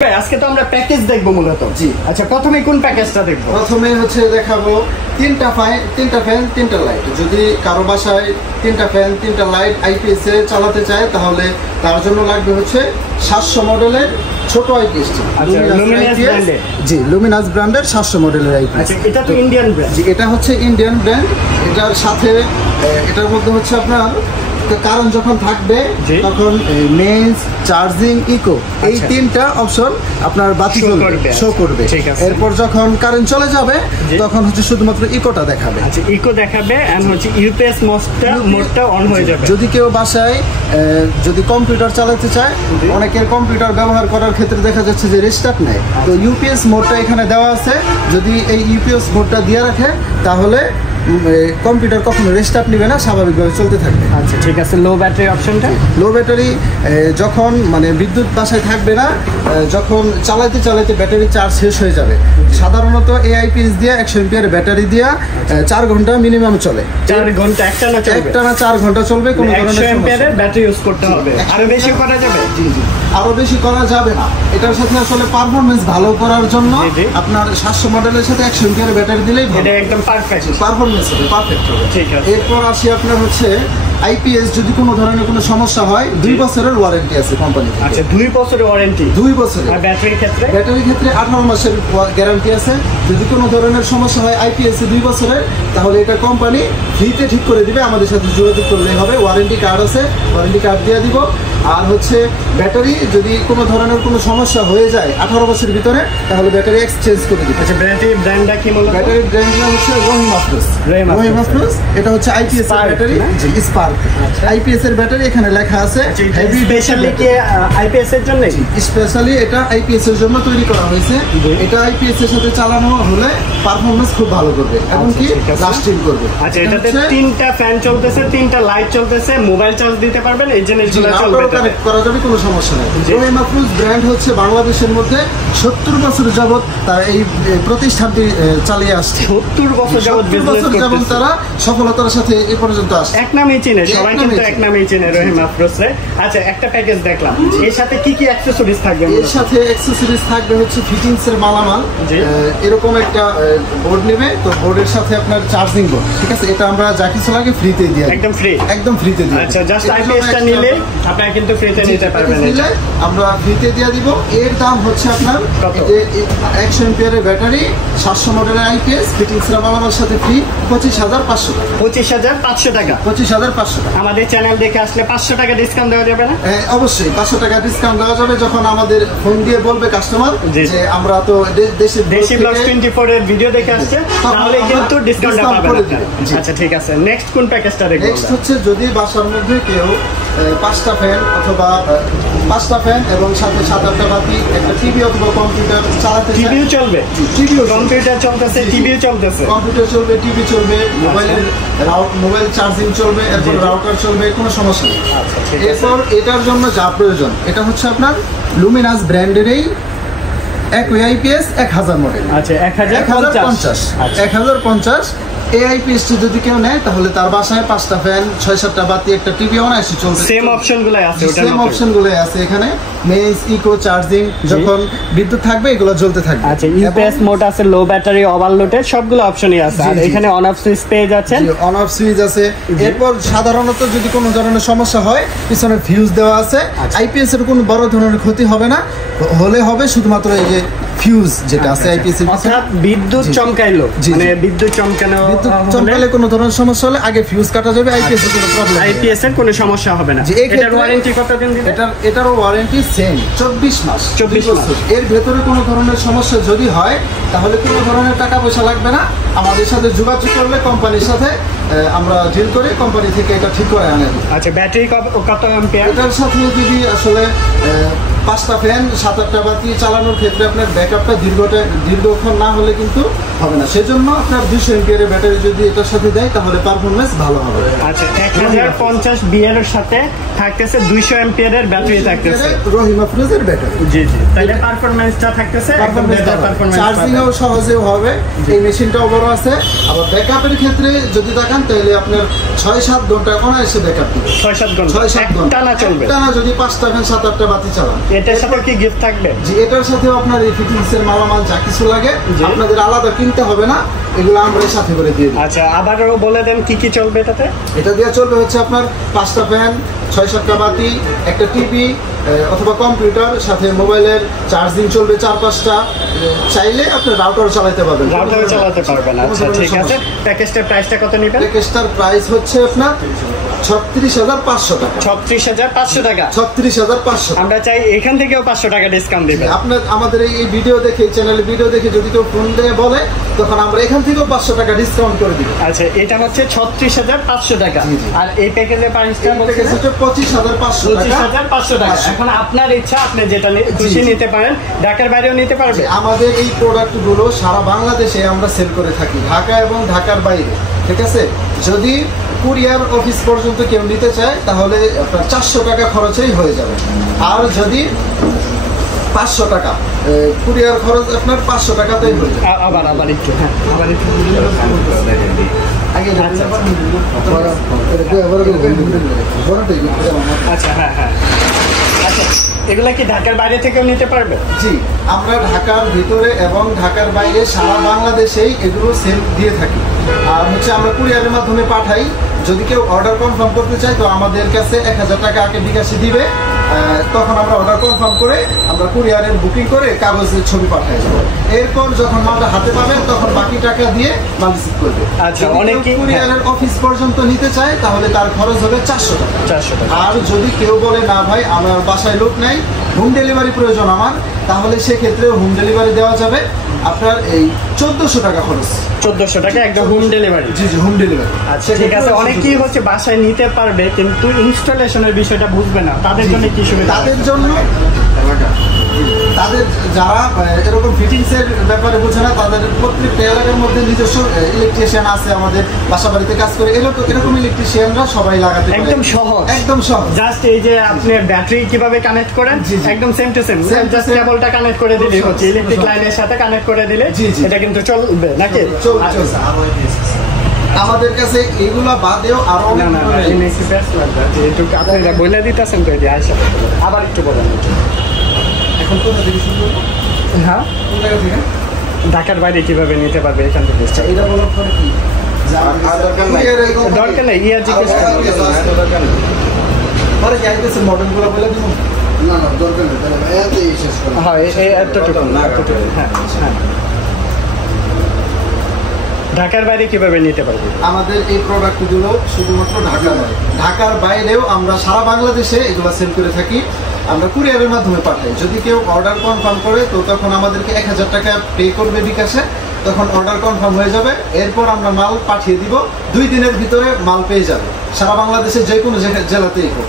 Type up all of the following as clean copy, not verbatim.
আজকে তো আমরা প্যাকেজ দেখবো মূলত। জি আচ্ছা, প্রথমে কোন প্যাকেজটা দেখবো? প্রথমে হচ্ছে দেখাবো তিনটা ফ্যান তিনটা লাইট। যদি কারো বাসায় তিনটা ফ্যান তিনটা লাইট আইপিএস এ চালাতে চায় তাহলে তার জন্য লাগবে হচ্ছে 700 মডেলের ছোট আইপিএস। আচ্ছা, লুমিনাস ব্র্যান্ডের। জি, লুমিনাস ব্র্যান্ডের 700 মডেলের আইপিএস। আচ্ছা, এটা তো ইন্ডিয়ান ব্র্যান্ড। জি, এটা হচ্ছে ইন্ডিয়ান ব্র্যান্ড। এটার সাথে এটার মধ্যে হচ্ছে আপনার কারণ যখন থাকবে তখন মেন্স, চার্জিং, ইকো এই তিনটা অপশন আপনার বাতি শো করবে। এরপর যখন কারেন্ট চলে যাবে তখন হচ্ছে শুধুমাত্র ইকোটা দেখাবে। আচ্ছা, ইকো দেখাবে এন্ড হচ্ছে ইউপিএস মোডটা অন হয়ে যাবে। যদি কেউ বাসায় যদি কম্পিউটার চালাতে চায়, অনেকের কম্পিউটার ব্যবহার করার ক্ষেত্রে দেখা যাচ্ছে যে রেস্টার্ট নেয়, তো ইউপিএস মোডটা এখানে দেওয়া আছে। যদি এই ইউপিএস মোডটা দিয়ে রাখে তাহলে কম্পিউটার কখনো রেস্টার্ট নেবে না, স্বাভাবিকভাবে চলতে থাকবে। আচ্ছা, ঠিক আছে। লো ব্যাটারি অপশনটা? লো ব্যাটারি যখন মানে বিদ্যুৎ বাসায় থাকবে না, যখন চালাতে চালাতে ব্যাটারি চার্জ শেষ হয়ে যাবে। সাধারণত এই আইপিএস দিয়ে 100 এমপিআর ব্যাটারি দিয়ে 4 ঘন্টা মিনিমাম চলে। 4 ঘন্টা একটানা 4 ঘন্টা চলবে। কোনো ধরনের 100 এমপিআর ব্যাটারি ইউজ করতে হবে। আরো বেশি করা যাবে? জি জি, আরো বেশি করা যাবে না। এটার সাথে আসলে পারফরম্যান্স ভালো করার জন্য আপনার 700 মডেলের সাথে 100 এমপিআর ব্যাটারি দিলেই এটা একদম পারফেক্ট পারফরম্যান্স হবে, পারফেক্ট হবে। ঠিক আছে। এরপর আসি আপনার হচ্ছে আইপিএস যদি কোনো ধরনের কোনো সমস্যা হয় 2 বছরের ওয়ারেন্টি আছে কোম্পানি থেকে। আচ্ছা, 2 বছরের ওয়ারেন্টি? 2 বছরের। আর ব্যাটারির ক্ষেত্রে? ব্যাটারির ক্ষেত্রে 18 মাসের গ্যারান্টি আছে। যদি কোনো ধরনের সমস্যা হয় আইপিএস 2 বছরের, তাহলে এটা কোম্পানি ফ্রিতে ঠিক করে দিবে। আমাদের সাথে যোগাযোগ করলেই হবে। ওয়ারেন্টি কার্ড আছে, ওয়ারেন্টি কার্ড দিয়ে দিব। আর হচ্ছে ব্যাটারি যদি কোনো ধরনের কোনো সমস্যা হয়ে যায় 18 বছরের ভিতরে, তাহলে ব্যাটারি এক্সচেঞ্জ করে দিবে। আচ্ছা, ব্যাটারি ব্র্যান্ডটা কি বলবো? ব্যাটারি ব্র্যান্ডটা হচ্ছে রহিমা প্লাস। এটা হচ্ছে আইপিএস এর ব্যাটারি, স্পার্ক আইপিএস এর ব্যাটারি। এখানে লেখা আছে হেভি স্পেশালি কি আইপিএস এর জন্য? স্পেশালি এটা আইপিএস এর জন্য তৈরি করা হয়েছে। এটা আইপিএস এর সাথে চালানো হলে পারফরম্যান্স খুব ভালো করবে এবং কি লাস্টিং করবে। আচ্ছা, এটাতে 3টা ফ্যান চলতেছে, 3টা লাইট চলতেছে, মোবাইল চার্জ দিতে পারবেন, এই জিনিসগুলো চলবে, কানেক্ট করা যাবে, কোনো সমস্যা নেই। রহিমা প্লাস ব্র্যান্ড হচ্ছে বাংলাদেশের মধ্যে 70 বছর যাবত তার এই প্রতিষ্ঠানটি চালিয়ে আসছে। 70 বছর যাবত বিজনেস করতেছে। তারা সফলতার সাথে এই পর্যন্ত আসছে। এক নামেই চিনে সবাই, কিন্তু এক নামেই চিনে রহিমা প্লাসে। আচ্ছা, একটা প্যাকেজ দেখলাম, এর সাথে কি কি অ্যাকসেসরিজ থাকবে? এর সাথে অ্যাকসেসরিজ থাকবে হচ্ছে ফিটিংস এর মালামাল। এরকম একটা বোর্ড নেবে, তো বোর্ডের সাথে আপনার চার্জিং বোর্ড, ঠিক আছে? এটা আমরা যা কিছু লাগে ফ্রিতে দিয়ে একদম ফ্রি, একদম ফ্রিতে দিয়ে। আচ্ছা, জাস্ট আইপিএসটা নিলে আপনারা কিন্তু ফ্রিতে নিতে পারবেন। আমরা ফ্রিতে দিয়ে দিব। এর দাম হচ্ছে আপনার 100 এমপিআরের ব্যাটারি, 700 মডেলের আইপিএস, ফিটিংস এর মালামাল সাথে ফ্রি 25,500 টাকা। 25,500 টাকা? 25,500 টাকা। আমাদের চ্যানেল দেখে আসলে 500 টাকা ডিসকাউন্ট দেওয়া যাবে না? হ্যাঁ, অবশ্যই 500 টাকা ডিসকাউন্ট দেওয়া যাবে যখন আমাদের ফোন দিয়ে বলবে কাস্টমার যে আমরা তো দেশি ব্লগ 24 এর ভিডিও দেখে আসছে, তাহলে কিন্তু ডিসকাউন্ট পাবেন। আচ্ছা, ঠিক আছে। নেক্সট কোন প্যাকেজটা দেখব? নেক্সট হচ্ছে যদি বাসার মধ্যে কেউ 5টা ফ্যান অথবা 5টা ফ্যান এবং সাথে 7-8টা বাতি, একটা টিভি অথবা কম্পিউটার চালাতে চায়। টিভিও চলবে? টিভিও, কম্পিউটার চলতেছে, টিভিও চলতেছে। কম্পিউটার চলবে, টিভি চলবে, মোবাইল চার্জিং চলবে, এরপর রাউটার চলবে, কোনো সমস্যা নেই। এরপর এটার জন্য যা প্রয়োজন, এটা হচ্ছে আপনার লুমিনাস ব্র্যান্ডেরই একই আইপিএস 1000 মডেল। আচ্ছা, 1050 এই আইপিএসটি যদি কেউ নেয় তাহলে তার বাসায় 5টা ফ্যান, 6-7টা বাতি, একটা টিভি অনায়াসে চলবে। সেম অপশনগুলো আছে, সেম অপশনগুলো আছে এখানে। মেইনস, ইকো, চার্জিং, যখন বিদ্যুৎ থাকবে এগুলো জ্বলতে থাকবে। আচ্ছা, ইউপিএস মোড আছে, লো ব্যাটারি, ওভারলোডেড, সবগুলো অপশনই আছে। আর এখানে অন অফ সুইচ পেয়ে যাচ্ছেন। অন অফ সুইচ আছে। এরপর সাধারণত যদি কোনো ধরনের সমস্যা হয় পিছনে ফিউজ দেওয়া আছে। আইপিএস এর কোনো বড় ধরনের ক্ষতি হবে না, হলে হবে শুধুমাত্র এই যে ফিউজ যেটা আছে আইপিএস এর। অর্থাৎ বিদ্যুৎ চমকাইলো, মানে বিদ্যুৎ চমকালে কোনো ধরনের সমস্যা হলে আগে ফিউজ কাটা যাবে। আইপিএস এর কোনো প্রবলেম, আইপিএস এর কোনো সমস্যা হবে না। এটার ওয়ারেন্টি কতদিন দিবে? এটারও ওয়ারেন্টি সেম 24 মাস। 24 মাস। এর ভেতরে কোনো ধরনের সমস্যা যদি হয় তাহলে কোনো ধরনের টাকা পয়সা লাগবে না। আমাদের সাথে যোগাযোগ করলে কোম্পানির সাথে আমরা ডিল করে কোম্পানি থেকে এটা ঠিক করে আনে। আচ্ছা, ব্যাটারি কত অ্যাম্পিয়ার? এটার সাথে যদি আসলে 5টা ফ্যান, 7-8টা বাতি চালানোর ক্ষেত্রে আপনার ব্যাকআপটা দীর্ঘক্ষণ না হলে কিন্তু হবে না। সেজন্য আপনার 200 এমপিআরের ব্যাটারি যদি এটার সাথে দেয় তাহলে পারফরম্যান্স ভালো হবে। আচ্ছা, 1050 বিএর সাথে থাকতেছে 200 এমপিআরের ব্যাটারি থাকতেছে রহিমা ফ্রিজের ব্যাটারি। জি জি, তাহলে পারফরম্যান্সটা থাকতেছে একদম বেটার পারফরম্যান্স। চার্জিংও সহজেও হবে, এই মেশিনটাও বড় আছে। আবার ব্যাকআপের ক্ষেত্রে যদি দেখান তাহলে আপনার 6-7 ঘন্টা অনায়াসে ব্যাকআপ দিবে। 6-7 ঘন্টা টানা চলবে, টানা যদি 5টা ফ্যান 7-8টা বাতি চালান। এটার সাথে কি গিফট থাকবে? জি, এটার সাথেও আপনার এই ফিটিংস এর মালামাল যা কিছু লাগে আপনাদের আলাদা কিনতে হবে না, এগুলো আমরা সাথে করে দিয়ে দিই। আচ্ছা, আবারও বলে দেন কি কি চলবে এটাতে? এটা দিয়ে চলবে হচ্ছে আপনার 5টা ফ্যান, 6-7টা বাতি, একটা টিভি অথবা কম্পিউটার, সাথে মোবাইলের চার্জিং চলবে 4-5টা। চাইলে আপনি রাউটার চালাতে পারবেন। রাউটার চালাতে পারবেন। আচ্ছা ঠিক আছে। প্যাকেজটার প্রাইসটা কত নেবেন? প্যাকেজটার প্রাইস হচ্ছে আপনার 36,500 টাকা। 36,500 টাকা। 36,500। আমরা চাই এখান থেকেও 500 টাকা ডিসকাউন্ট দিবেন। আপনার আমাদের এই ভিডিও দেখে, চ্যানেলে ভিডিও দেখে যদি কেউ ফোন দিয়ে বলে, তখন আমরা এখান থেকেও 500 টাকা ডিসকাউন্ট করে দিব। আচ্ছা, এটা হচ্ছে 36,500 টাকা। আর এই প্যাকেজের প্রাইসটা হচ্ছে 25,500 টাকা। এখন আপনার ইচ্ছা, আপনি যেটা খুশি নিতে পারেন, ঢাকার বাইরেও নিতে পারবেন। আমাদের এই প্রোডাক্টগুলো সারা বাংলাদেশে আমরা সেল করে থাকি, ঢাকা এবং ঢাকার বাইরে। ঠিক আছে, যদি কুরিয়ার অফিস পর্যন্ত কেউ নিতে চায় তাহলে আপনার 400 টাকা খরচেই হয়ে যাবে। আর যদি 500 টাকা কুরিয়ার খরচ, আপনার 500 টাকাতেই হয়ে যাবে। আবার একটু, হ্যাঁ, আবার একটু। আচ্ছা, হ্যাঁ হ্যাঁ। আচ্ছা, এগুলা কি ঢাকার বাইরে থেকেও নিতে পারবে? জি, আমরা ঢাকার ভিতরে এবং ঢাকার বাইরে সারা বাংলাদেশেই এগুলো সেল দিয়ে থাকি। আর হচ্ছে আমরা কুরিয়ারের মাধ্যমে পাঠাই। যদি কেউ অর্ডার কনফার্ম করতে চায় তো আমাদের কাছে 1000 টাকা আগে বিকাশে দিবে, তখন আমরা অর্ডার কনফার্ম করে আমরা কুরিয়ারের বুকিং করে কাগজের ছবি পাঠাই যাবো। এরপর যখন মালটা হাতে পাবেন তখন বাকি টাকা দিয়ে মাল রিসিভ করবে। আচ্ছা, অনেকে কুরিয়ারের অফিস পর্যন্ত নিতে চায় তাহলে তার খরচ হবে 400 টাকা। 400 টাকা। আর যদি কেউ বলে না ভাই আমার বাসায় লোক নাই, হোম ডেলিভারি প্রয়োজন আমার, তাহলে সেক্ষেত্রে হোম ডেলিভারি দেওয়া যাবে। আপনার এই 1400 টাকা খরচ। 1400 টাকা একদম হোম ডেলিভারি? জি জি, হোম ডেলিভারি। আচ্ছা ঠিক আছে। অনেকেই হচ্ছে বাসায় নিতে পারবে কিন্তু ইনস্টলেশনের বিষয়টা বুঝবে না, তাদের জন্য কি সুবিধা? তাদের যারা এরকম ফিটিংস এর ব্যাপারে বোঝে না, তাদের প্রত্যেকটা এলাকার মধ্যে নিজস্ব ইলেকট্রিশিয়ান আছে, আমাদের বাসা বাড়িতে কাজ করে। এরকম ইলেকট্রিশিয়ানরা সবাই লাগাতে পারে। একদম সহজ, একদম সহজ। জাস্ট এই যে আপনি ব্যাটারি কিভাবে কানেক্ট করেন, একদম সেম টু সেম। জাস্ট কেবলটা কানেক্ট করে দিলেই হচ্ছে, ইলেকট্রিক লাইনের সাথে কানেক্ট করে দিলে এটা কিন্তু চলবে নাকি? আমাদের কাছে এগুলা বাদেও আরো আপনারা বলে দিতেছেন তো, আবার একটু বলেন। এখন কোথা থেকে শুরু করবো? হ্যাঁ, কোন জায়গা থেকে? ঢাকার বাইরে কিভাবে নিতে পারবে এখান থেকে? এটা বলার পরে কি দরকার নেই, ইয়া জিজ্ঞেস পরে কি আইতেছে মডেলগুলো বলে দিব? না না, দরকার নেই, তাহলে শেষ করো। হ্যাঁ, এতটুকু। হ্যাঁ হ্যাঁ। ঢাকার বাইরে কিভাবে নিতে পারবে? আমাদের এই প্রোডাক্টগুলো শুধুমাত্র ঢাকা নয়, ঢাকার বাইরেও আমরা সারা বাংলাদেশে এগুলো সেল করে থাকি। আমরা কুরিয়ারের মাধ্যমে পাঠাই। যদি কেউ অর্ডার কনফার্ম করে তো তখন আমাদেরকে 1000 টাকা পে করবে বিকাশে, তখন অর্ডার কনফার্ম হয়ে যাবে। এরপর আমরা মাল পাঠিয়ে দিব, 2 দিনের ভিতরে মাল পেয়ে যাবে, সারা বাংলাদেশে যে কোনো জেলাতেই হোক।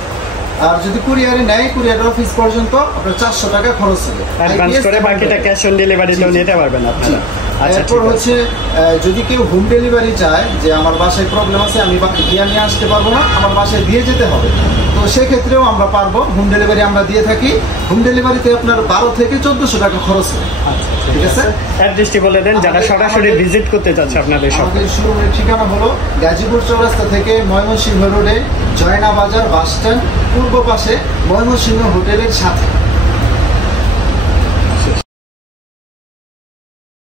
আর যদি কুরিয়ারে নেয়, কুরিয়ার অফিস পর্যন্ত আপনার 400 টাকা খরচ হবে। অ্যাডভান্স করে বাকিটা ক্যাশ অন ডেলিভারিতেও নিতে পারবেন আপনারা। আচ্ছা, এরপর হচ্ছে যদি কেউ হোম ডেলিভারি চায়, যে আমার বাসায় প্রবলেম আছে, আমি গিয়ে নিয়ে আসতে পারবো না, আমার বাসায় দিয়ে যেতে হবে, তো সেক্ষেত্রেও আমরা পারবো। হোম ডেলিভারি আমরা দিয়ে থাকি। হোম ডেলিভারিতে আপনার 12 থেকে 1400 টাকা খরচ হবে। ঠিক আছে, অ্যাড্রেসটি বলে দেন যারা সরাসরি ভিজিট করতে চাচ্ছে আপনাদের শপে। আমাদের শোরুমের ঠিকানা হলো গাজীপুর চৌরাস্তা থেকে ময়মনসিংহ রোডে জয়না বাজার বাস স্ট্যান্ড পূর্ব পাশে ময়মনসিংহ হোটেলের সাথে।